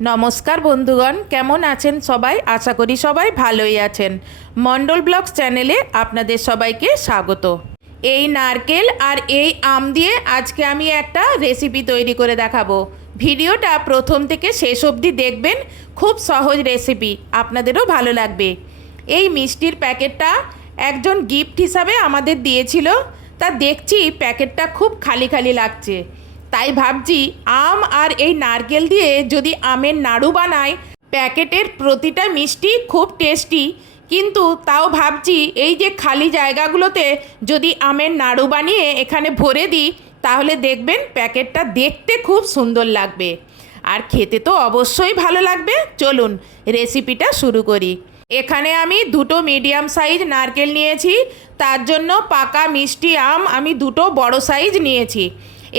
নমস্কার বন্ধুগণ, কেমন আছেন সবাই? আশা করি সবাই ভালোই আছেন। মণ্ডল ব্লগস চ্যানেলে আপনাদের সবাইকে স্বাগত। এই নারকেল আর এই আম দিয়ে আজকে আমি একটা রেসিপি তৈরি করে দেখাবো। ভিডিওটা প্রথম থেকে শেষ অবধি দেখবেন, খুব সহজ রেসিপি, আপনাদেরও ভালো লাগবে। এই মিষ্টির প্যাকেটটা একজন গিফট হিসাবে আমাদের দিয়েছিল, তা দেখছি প্যাকেটটা খুব খালি খালি লাগছে। তাই ভাবছি আম আর এই নারকেল দিয়ে যদি আমের নাড়ু বানাই। প্যাকেটের প্রতিটা মিষ্টি খুব টেস্টি, কিন্তু তাও ভাবছি এই যে খালি জায়গাগুলোতে যদি আমের নাড়ু বানিয়ে এখানে ভরে দিই, তাহলে দেখবেন প্যাকেটটা দেখতে খুব সুন্দর লাগবে আর খেতে তো অবশ্যই ভালো লাগবে। চলুন রেসিপিটা শুরু করি। এখানে আমি দুটো মিডিয়াম সাইজ নারকেল নিয়েছি, তার জন্য পাকা মিষ্টি আম আমি দুটো বড় সাইজ নিয়েছি।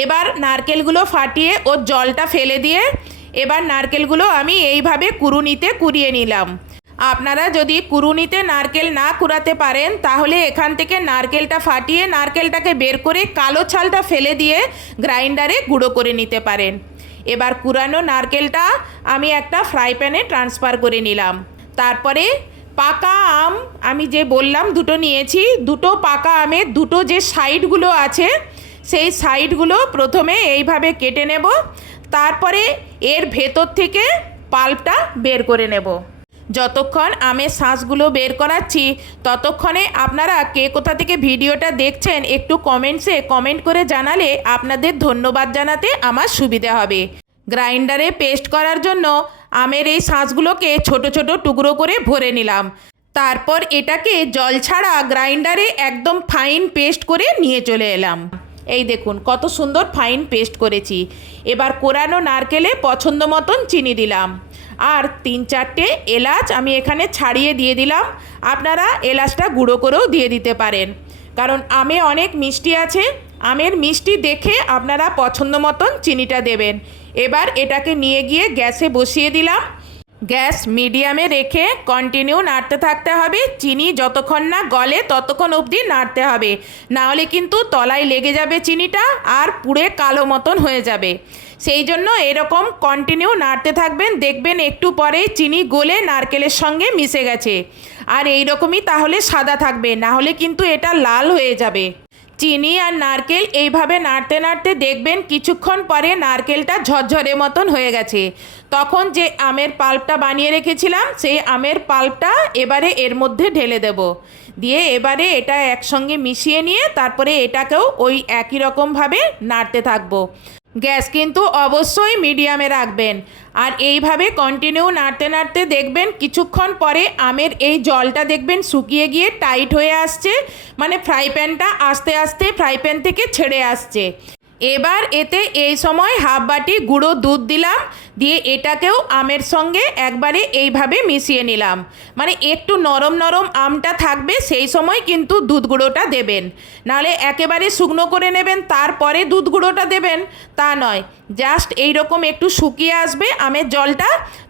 এবার নারকেলগুলো ফাটিয়ে ওর জলটা ফেলে দিয়ে এবার নারকেলগুলো আমি এইভাবে কুড়ুনিতে কুড়িয়ে নিলাম। আপনারা যদি কুড়ুনিতে নারকেল না কুড়াতে পারেন, তাহলে এখান থেকে নারকেলটা ফাটিয়ে নারকেলটাকে বের করে কালো ছালটা ফেলে দিয়ে গ্রাইন্ডারে গুঁড়ো করে নিতে পারেন। এবার কুড়ানো নারকেলটা আমি একটা ফ্রাই প্যানে ট্রান্সফার করে নিলাম। তারপরে পাকা আম আমি যে বললাম দুটো নিয়েছি, দুটো পাকা আমের দুটো যে সাইডগুলো আছে সেই সাইডগুলো প্রথমে এইভাবে কেটে নেব, তারপরে এর ভেতর থেকে পাল্পটা বের করে নেব। যতক্ষণ আমের শাঁসগুলো বের করাচ্ছি, ততক্ষণে আপনারা কে কোথা থেকে ভিডিওটা দেখছেন একটু কমেন্টসে কমেন্ট করে জানালে আপনাদের ধন্যবাদ জানাতে আমার সুবিধা হবে। গ্রাইন্ডারে পেস্ট করার জন্য আমের এই শাঁসগুলোকে ছোট ছোট টুকরো করে ভরে নিলাম। তারপর এটাকে জল ছাড়া গ্রাইন্ডারে একদম ফাইন পেস্ট করে নিয়ে চলে এলাম। এই দেখুন কত সুন্দর ফাইন পেস্ট করেছি। এবার কোরানো নারকেলে পছন্দ মতন চিনি দিলাম আর 3-4টে এলাচ আমি এখানে ছাড়িয়ে দিয়ে দিলাম। আপনারা এলাচটা গুঁড়ো করেও দিয়ে দিতে পারেন, কারণ আমে অনেক মিষ্টি আছে। আমের মিষ্টি দেখে আপনারা পছন্দ মতন চিনিটা দেবেন। এবার এটাকে নিয়ে গিয়ে গ্যাসে বসিয়ে দিলাম। গ্যাস মিডিয়ামে রেখে কন্টিনিউ নাড়তে থাকতে হবে। চিনি যতক্ষণ না গলে ততক্ষণ অবধি নাড়তে হবে, নাহলে কিন্তু তলায় লেগে যাবে চিনিটা আর পুড়ে কালো মতন হয়ে যাবে। সেই জন্য এরকম কন্টিনিউ নাড়তে থাকবেন, দেখবেন একটু পরেই চিনি গলে নারকেলের সঙ্গে মিশে গেছে। আর এই রকমই তাহলে সাদা থাকবে, নাহলে কিন্তু এটা লাল হয়ে যাবে। চিনি আর নারকেল এইভাবে নাড়তে নাড়তে দেখবেন কিছুক্ষণ পরে নারকেলটা ঝরঝরে মতন হয়ে গেছে। তখন যে আমের পাল্পটা বানিয়ে রেখেছিলাম সেই আমের পাল্পটা এবারে এর মধ্যে ঢেলে দেব। দিয়ে এবারে এটা একসঙ্গে মিশিয়ে নিয়ে তারপরে এটাকেও ওই একই রকমভাবে নাড়তে থাকবো। গ্যাস কিন্তু অবশ্যই মিডিয়ামে রাখবেন আর এইভাবে কন্টিনিউ নাড়তে নাড়তে দেখবেন কিছুক্ষণ পরে আমের এই জলটা দেখবেন শুকিয়ে গিয়ে টাইট হয়ে আসছে, মানে ফ্রাই প্যানটা আস্তে আস্তে ফ্রাই প্যান থেকে ছেড়ে আসছে। এবার এতে এই সময় হাফ বাটি গুঁড়ো দুধ দিলাম, দিয়ে এটাকেও আমের সঙ্গে একবারে এইভাবে মিশিয়ে নিলাম। মানে একটু নরম নরম আমটা থাকবে সেই সময় কিন্তু দুধ গুঁড়োটা দেবেন, নাহলে একেবারে শুকনো করে নেবেন তারপরে দুধ গুঁড়োটা দেবেন তা নয়। জাস্ট এইরকম একটু শুকিয়ে আসবে আমের জলটা,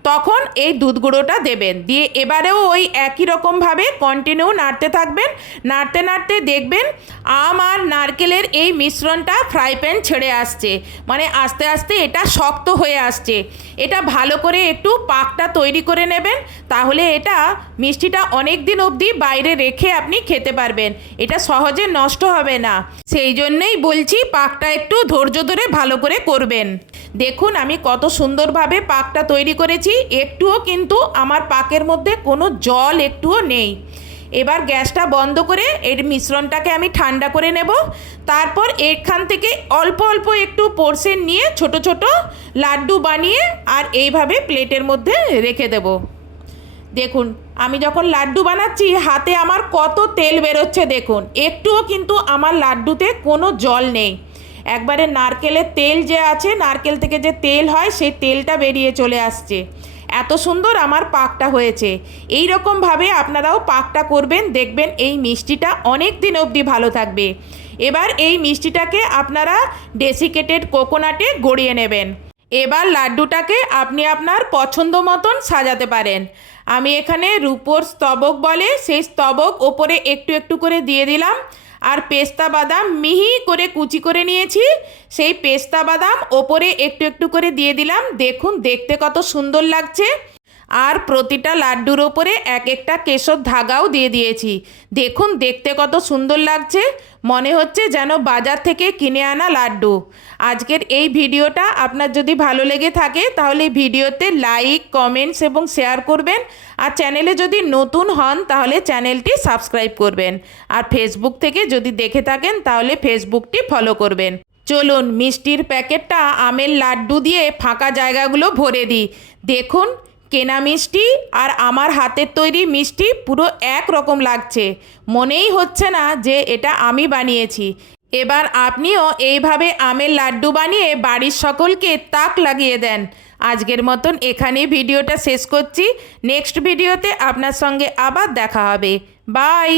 তখন এই দুধ গুঁড়োটা দেবেন। দিয়ে এবারেও ওই একই রকমভাবে কন্টিনিউ নাড়তে থাকবেন। নাড়তে নাড়তে দেখবেন আম আর নারকেলের এই মিশ্রণটা ফ্রাই প্যান ছেড়ে আসছে, মানে আস্তে আস্তে এটা শক্ত হয়ে আসছে। এটা ভালো করে একটু পাকটা তৈরি করে নেবেন, তাহলে এটা মিষ্টিটা অনেক দিন অবধি বাইরে রেখে আপনি খেতে পারবেন, এটা সহজে নষ্ট হবে না। সেই জন্যই বলছি পাকটা একটু ধৈর্য ধরে ভালো করে করবেন। দেখুন আমি কত সুন্দরভাবে পাকটা তৈরি করেছি, একটুও কিন্তু আমার পাকের মধ্যে কোনো জল একটুও নেই। এবার গ্যাসটা বন্ধ করে এর মিশ্রণটাকে আমি ঠান্ডা করে নেব। তারপর এখান থেকে অল্প অল্প একটু পোর্শন নিয়ে ছোট ছোট লাড্ডু বানিয়ে আর এইভাবে প্লেটের মধ্যে রেখে দেব। দেখুন আমি যখন লাড্ডু বানাচ্ছি হাতে আমার কত তেল বেরোচ্ছে, দেখুন একটুও কিন্তু আমার লাড্ডুতে কোনো জল নেই। একবারে নারকেলের তেল যে আছে, নারকেল থেকে যে তেল হয় সেই তেলটা বেরিয়ে চলে আসছে। এত সুন্দর আমার পাকটা হয়েছে। এই রকমভাবে আপনারাও পাকটা করবেন, দেখবেন এই মিষ্টিটা অনেক দিন অবধি ভালো থাকবে। এবার এই মিষ্টিটাকে আপনারা ডেসিকেটেড কোকোনাটে গড়িয়ে নেবেন। এবার লাড্ডুটাকে আপনি আপনার পছন্দ মতন সাজাতে পারেন। আমি এখানে রূপোর স্তবক বলে সেই স্তবক ওপরে একটু একটু করে দিয়ে দিলাম আর পেস্তা বাদাম মিহি করে কুচি করে নিয়েছি। সেই পেস্তা বাদাম ওপরে একটু একটু করে দিয়ে দিলাম। দেখুন দেখতে কত সুন্দর লাগছে। আর প্রতিটা লাড্ডুর ওপরে এক একটা কেশর ধাগাও দিয়ে দিয়েছি। দেখুন দেখতে কত সুন্দর লাগছে, মনে হচ্ছে যেন বাজার থেকে কিনে আনা লাড্ডু। আজকের এই ভিডিওটা আপনার যদি ভালো লেগে থাকে তাহলে ভিডিওতে লাইক, কমেন্টস এবং শেয়ার করবেন। আর চ্যানেলে যদি নতুন হন তাহলে চ্যানেলটি সাবস্ক্রাইব করবেন। আর ফেসবুক থেকে যদি দেখে থাকেন তাহলে ফেসবুকটি ফলো করবেন। চলুন মিষ্টির প্যাকেটটা আমের লাড্ডু দিয়ে ফাঁকা জায়গাগুলো ভরে দিই। দেখুন কেনা মিষ্টি আর আমার হাতের তৈরি মিষ্টি পুরো এক রকম লাগছে, মনেই হচ্ছে না যে এটা আমি বানিয়েছি। এবার আপনিও এইভাবে আমের লাড্ডু বানিয়ে বাড়ির সকলকে তাক লাগিয়ে দেন। আজকের মতন এখানেই ভিডিওটা শেষ করছি। নেক্সট ভিডিওতে আপনার সঙ্গে আবার দেখা হবে। বাই।